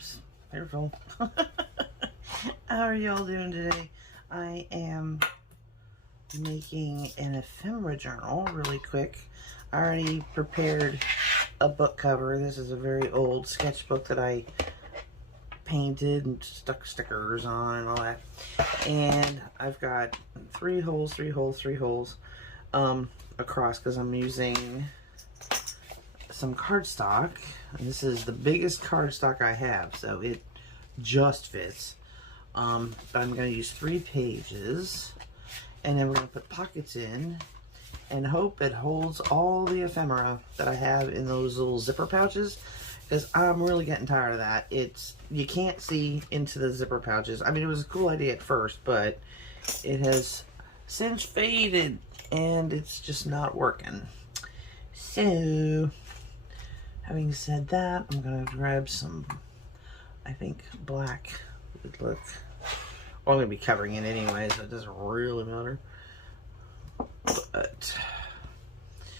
Oops, careful. How are y'all doing today? I am making an ephemera journal really quick. I already prepared a book cover. This is a very old sketchbook that I painted and stuck stickers on and all that. And I've got three holes across because I'm using some cardstock. And this is the biggest cardstock I have, so it just fits. But I'm going to use 3 pages, and then we're going to put pockets in and hope it holds all the ephemera that I have in those little zipper pouches, because I'm really getting tired of that. You can't see into the zipper pouches. I mean, it was a cool idea at first, but it has since faded and it's just not working. So, having said that, I'm going to grab some, I think, black would look. Well, I'm going to be covering it anyway, so it doesn't really matter. But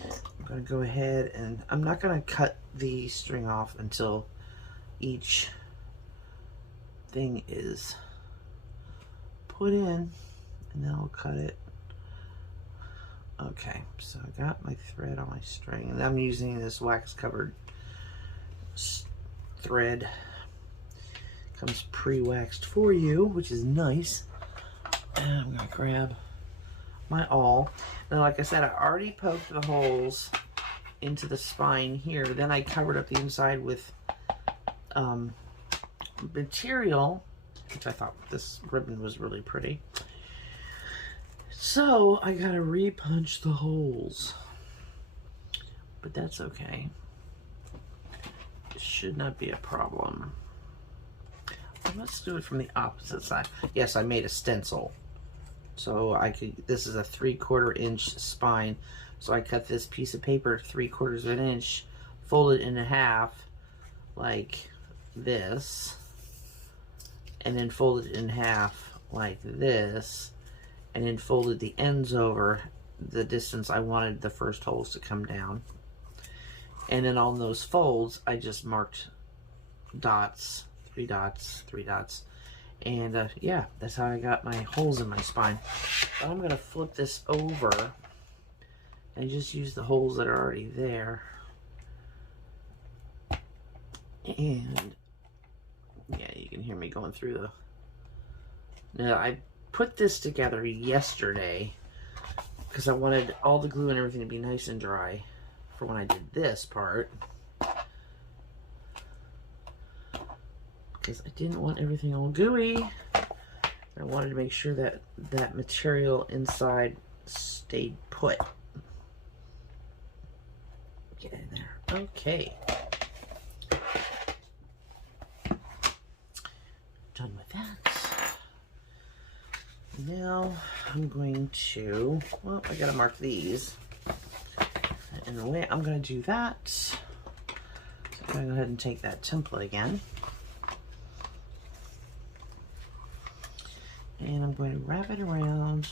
I'm going to go ahead and I'm not going to cut the string off until each thing is put in, and then I'll cut it. Okay, so I got my thread on my string, and I'm using this wax covered thread. Comes pre-waxed for you, which is nice. And I'm gonna grab my awl. Now, like I said, I already poked the holes into the spine here. Then I covered up the inside with material, which I thought this ribbon was really pretty. So I gotta re-punch the holes, but that's okay. It should not be a problem. Let's do it from the opposite side. Yes, I made a stencil. So this is a 3/4 inch spine. So I cut this piece of paper 3/4 of an inch, folded it in half like this, and then folded it in half like this, and then folded the ends over the distance I wanted the first holes to come down. And then on those folds, I just marked dots. 3 dots, 3 dots, and yeah, that's how I got my holes in my spine. But I'm gonna flip this over and just use the holes that are already there. And yeah, you can hear me going through the. Now, I put this together yesterday because I wanted all the glue and everything to be nice and dry for when I did this part. Because I didn't want everything all gooey. I wanted to make sure that that material inside stayed put. Get in there. Okay. Done with that. Now I'm going to, well, I gotta mark these. And the way I'm gonna do that, so I'm gonna go ahead and take that template again. And I'm going to wrap it around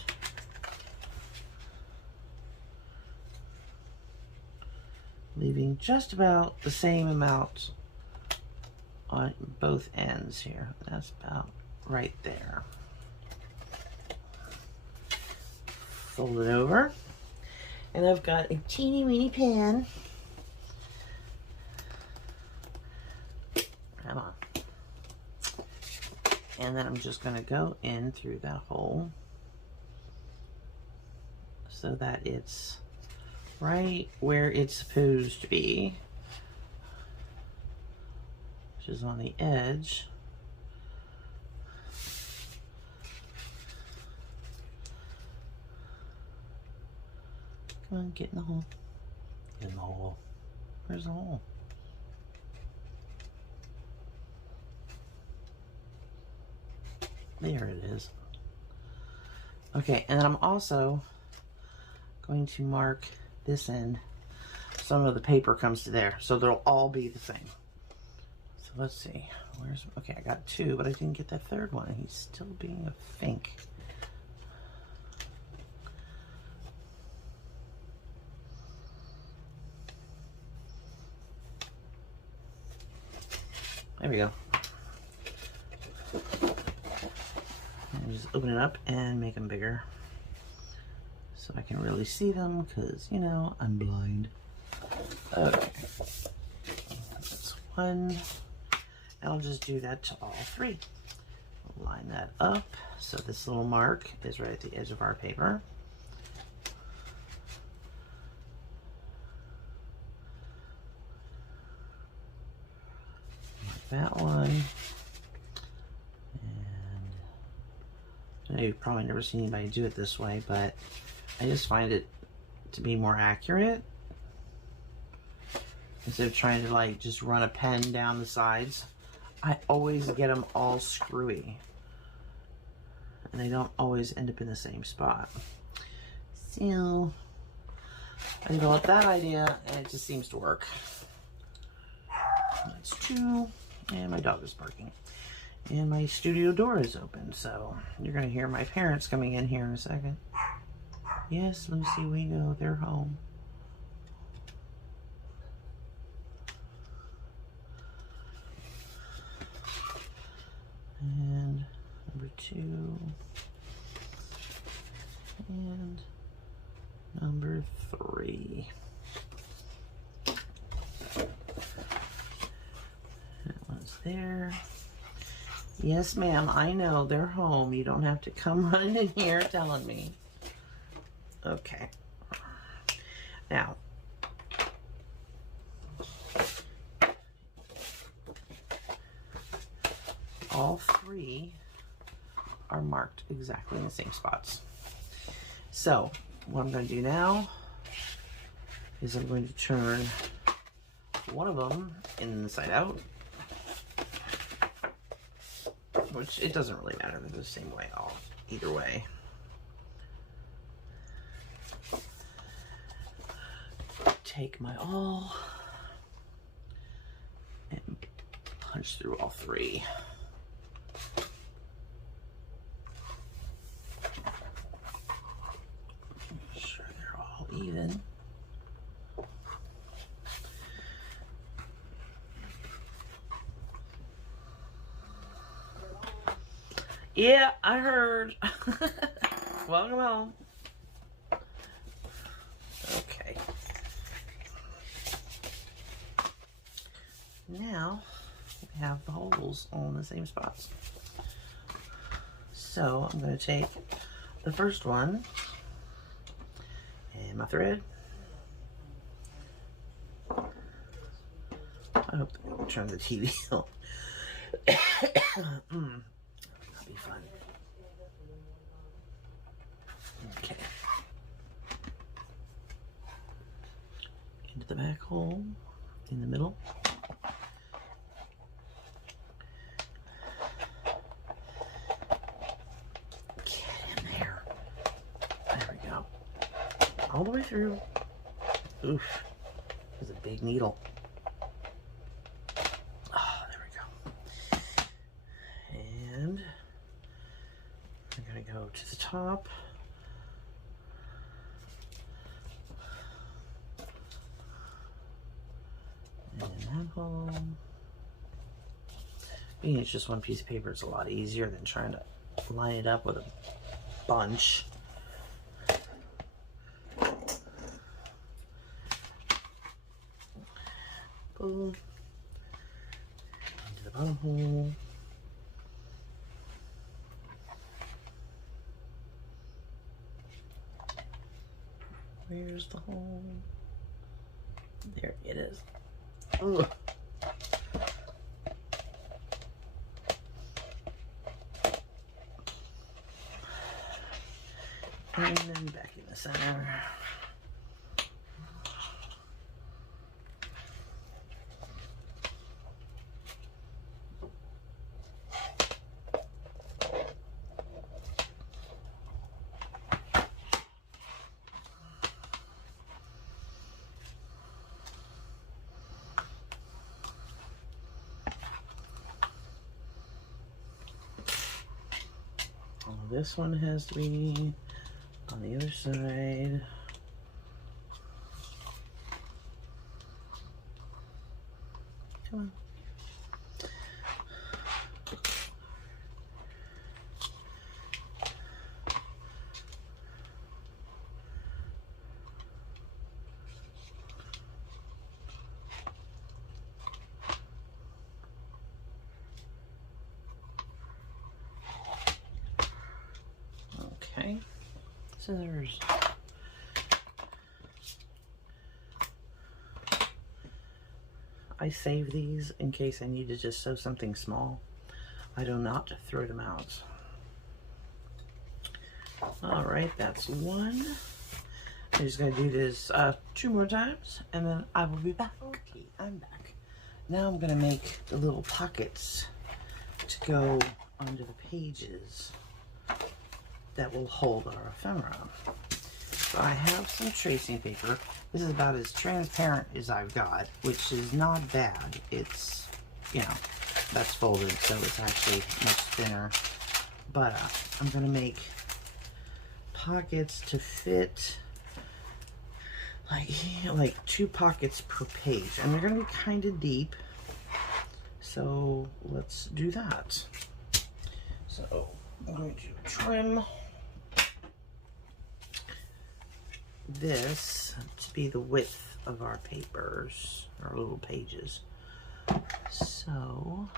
leaving just about the same amount on both ends here. That's about right there. Fold it over, and I've got a teeny weeny pan. Come on. And then I'm just going to go in through that hole so that it's right where it's supposed to be, which is on the edge. Come on, get in the hole. Get in the hole. Where's the hole? There it is. Okay, and then I'm also going to mark this end. Some of the paper comes to there, so they'll all be the same. So let's see. Okay, I got 2, but I didn't get that third one, and he's still being a fink. There we go. just open it up and make them bigger so I can really see them, because, you know, I'm blind. Okay, that's one. And I'll just do that to all three. Line that up so this little mark is right at the edge of our paper. Like that one. And I know you've probably never seen anybody do it this way, but I just find it to be more accurate. Instead of trying to like just run a pen down the sides, I always get them all screwy. And they don't always end up in the same spot. So I developed that idea and it just seems to work. That's two. And my dog is barking. And my studio door is open, so you're gonna hear my parents coming in here in a second. Yes, Lucy, we know they're home. And number two. And number three. That one's there. Yes, ma'am, I know they're home. You don't have to come running in here telling me. Okay. Now, all three are marked exactly in the same spots. So what I'm going to do now is I'm going to turn one of them inside out, which it doesn't really matter, they're the same way either way. Take my awl and punch through all three. Make sure they're all even. Yeah, I heard. Welcome home. Okay. Now we have the holes all in the same spots. So I'm going to take the first one and my thread. I hope they don't turn the TV on. That'll be fun. Okay. Into the back hole in the middle. Get in there. There we go. All the way through. Oof. There's a big needle. Oh, there we go. And I'm going to go to the top. And that hole. Being it's just one piece of paper, it's a lot easier than trying to line it up with a bunch. Boom. Into the bottom hole. Where's the hole? There it is. Ugh. And then back in the center. This one has to be on the other side. Come on. scissors. I save these in case I need to just sew something small. I do not throw them out. All right, that's one. I'm just gonna do this 2 more times and then I will be back. Okay, I'm back. Now I'm gonna make the little pockets to go onto the pages that will hold our ephemera. So I have some tracing paper. This is about as transparent as I've got, which is not bad. It's, you know, that's folded, so it's actually much thinner. But I'm gonna make pockets to fit like 2 pockets per page, and they're gonna be kind of deep. So let's do that. So I'm going to trim this to be the width of our papers, our little pages. So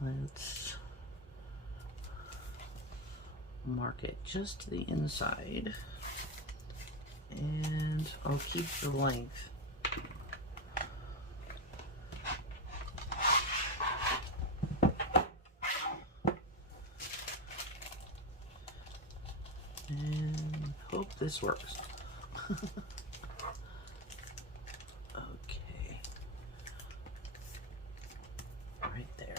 let's mark it just to the inside, and I'll keep the length. And hope this works. Okay. Right there.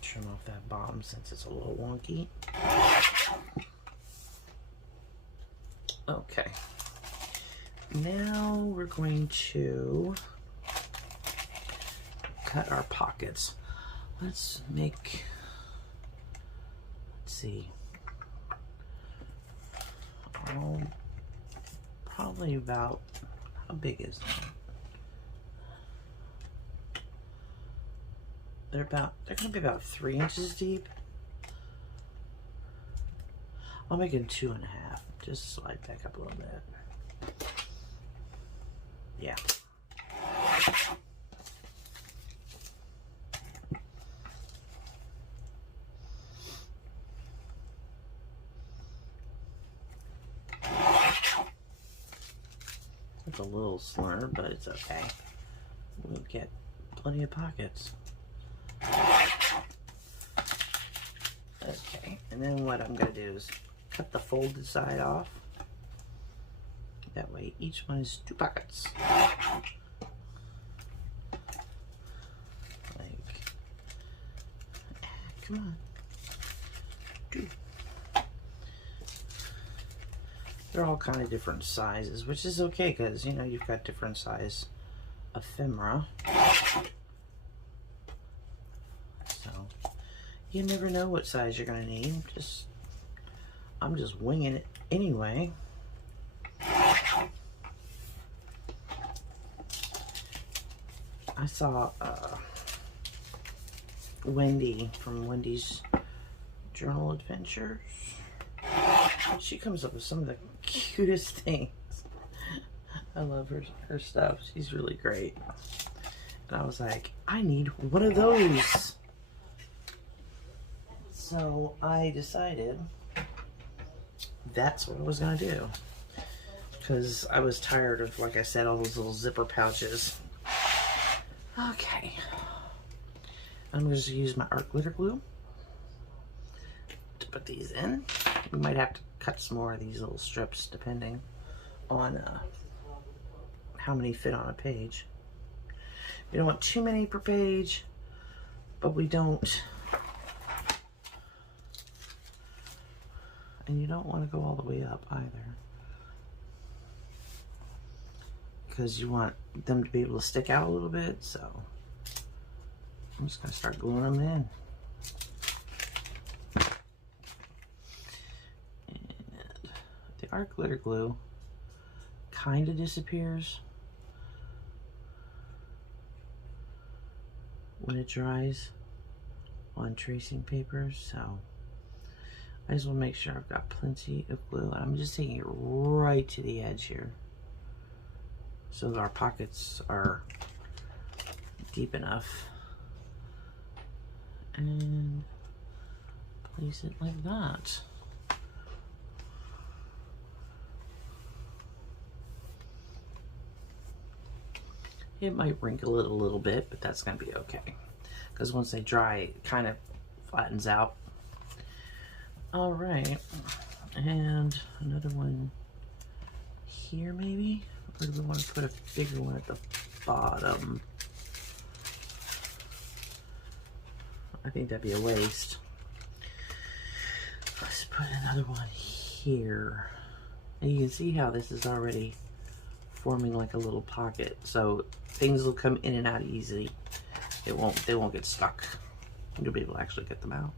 Trim off that bottom since it's a little wonky. Okay. Now we're going to cut our pockets. Let's see. Probably about, how big is that? They're gonna be about 3 inches deep. I'll make it 2.5. Just slide back up a little bit. Yeah. It's a little slur, but it's okay. We'll get plenty of pockets. Okay, and then what I'm going to do is cut the folded side off. That way each one is 2 pockets. Like, come on. 2. They're all kind of different sizes, which is okay because, you know, you've got different size ephemera. So, you never know what size you're going to need. I'm just winging it anyway. I saw Wendy from Wendy's Journal Adventures. She comes up with some of the cutest things. I love her stuff. She's really great. And I was like, I need one of those. So I decided that's what I was gonna do. Because I was tired of, like I said, all those little zipper pouches. Okay. I'm going to use my art glitter glue to put these in. We might have to cut some more of these little strips depending on how many fit on a page. We don't want too many per page, but we don't. And you don't want to go all the way up either, because you want them to be able to stick out a little bit. So I'm just going to start gluing them in. And the art glitter glue kind of disappears when it dries on tracing papers, so I just want to make sure I've got plenty of glue. I'm just taking it right to the edge here, so that our pockets are deep enough. And place it like that. It might wrinkle it a little bit, but that's going to be okay, because once they dry, it kind of flattens out. All right, and another one here maybe, or do we want to put a bigger one at the bottom? I think that'd be a waste. Let's put another one here. And you can see how this is already forming like a little pocket, so things will come in and out easily. They won't get stuck. You'll be able to actually get them out.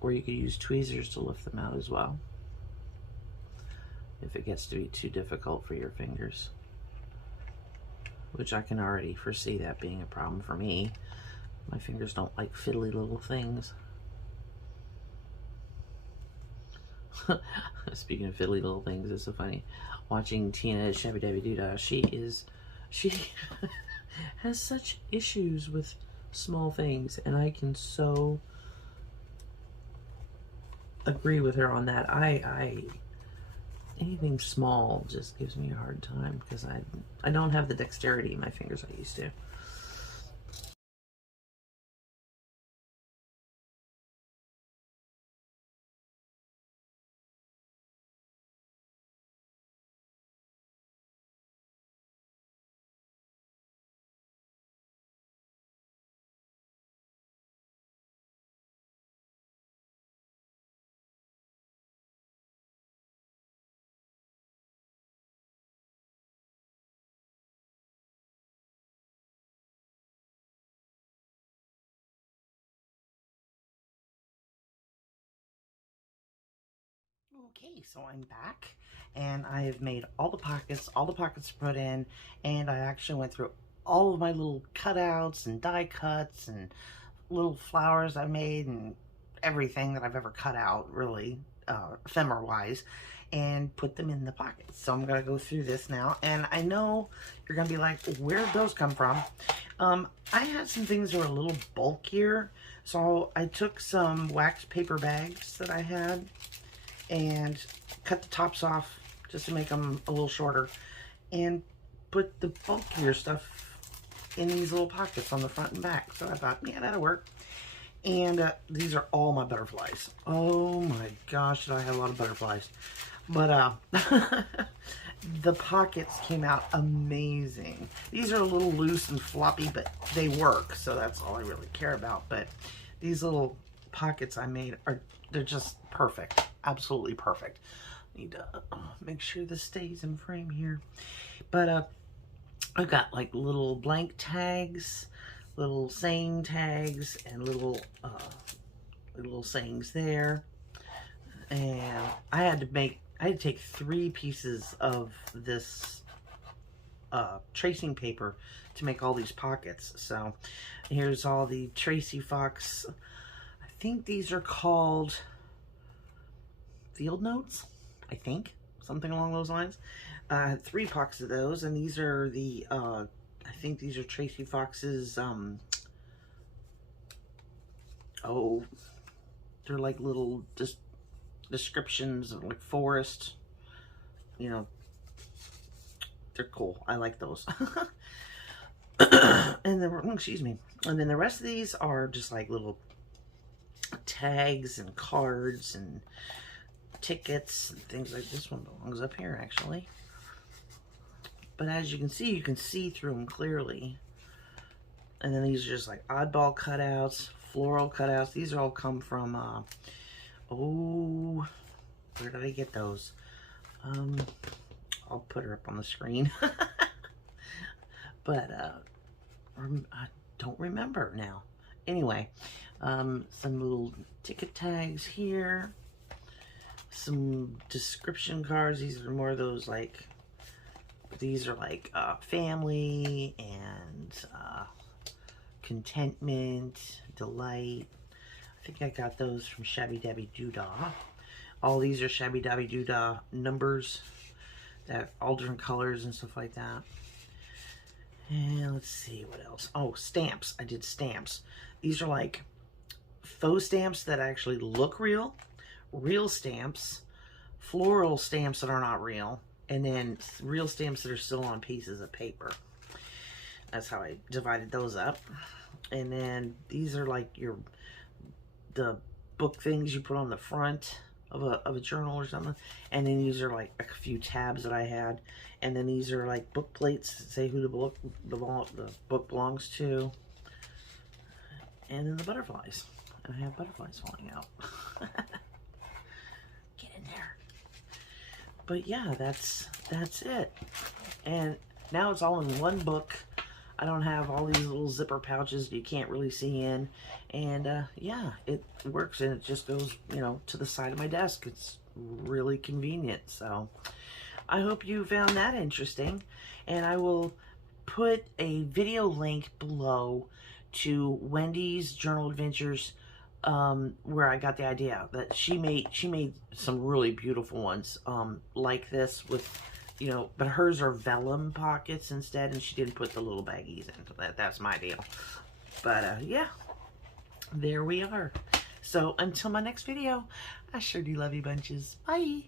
Or you could use tweezers to lift them out as well, if it gets to be too difficult for your fingers, which I can already foresee that being a problem for me. My fingers don't like fiddly little things. Speaking of fiddly little things, it's so funny watching Tina Shabby Dabby Doodah. She has such issues with small things, and I can so agree with her on that. Anything small just gives me a hard time, because I don't have the dexterity in my fingers I used to. Okay, so I'm back, and I have made all the pockets put in, and I actually went through all of my little cutouts and die cuts and little flowers I made and everything that I've ever cut out, really, ephemera wise, and put them in the pockets. So I'm gonna go through this now, and I know you're gonna be like, where'd those come from? I had some things that were a little bulkier, so I took some wax paper bags that I had and cut the tops off just to make them a little shorter, and put the bulkier stuff in these little pockets on the front and back. So I thought, yeah, that'll work. And these are all my butterflies. Oh my gosh, did I have a lot of butterflies. But the pockets came out amazing. These are a little loose and floppy, but they work, so that's all I really care about. But these little pockets I made they're just perfect. Absolutely perfect. Need to make sure this stays in frame here. But I've got like little blank tags, little saying tags, and little sayings there. And I had to take 3 pieces of this tracing paper to make all these pockets. So here's all the Tracy Fox. I think these are called field notes, I think, something along those lines. I had 3 pockets of those, and these are the I think these are Tracy Fox's they're like little descriptions of like forest, you know. They're cool. I like those. And then, excuse me, and then the rest of these are just like little tags and cards and tickets and things like this. One belongs up here, actually. But as you can see through them clearly. And then these are just like oddball cutouts, floral cutouts. These all come from, oh, where did I get those? I'll put her up on the screen. But I don't remember now. Anyway, some little ticket tags here. Some description cards. These are more of those like, these are like family and contentment, delight. I think I got those from Shabby Dabby Doodah. All these are Shabby Dabby Doodah numbers that all different colors and stuff like that. And let's see what else. Oh, stamps. I did stamps. These are like faux stamps that actually look real, real stamps, floral stamps that are not real, and then real stamps that are still on pieces of paper. That's how I divided those up. And then these are like the book things you put on the front of a journal or something. And then these are like a few tabs that I had. And then these are like book plates that say who the book belongs to. And then the butterflies. And I have butterflies falling out. Get in there. But yeah, that's it. And now it's all in one book. I don't have all these little zipper pouches you can't really see in. And yeah, it works, and it just goes, you know, to the side of my desk. It's really convenient. So I hope you found that interesting. And I will put a video link below to Wendy's Journal Adventures, where I got the idea that she made some really beautiful ones, like this with, you know, but hers are vellum pockets instead, and she didn't put the little baggies into that. That's my deal. But yeah, there we are. So until my next video, I sure do love you bunches. Bye.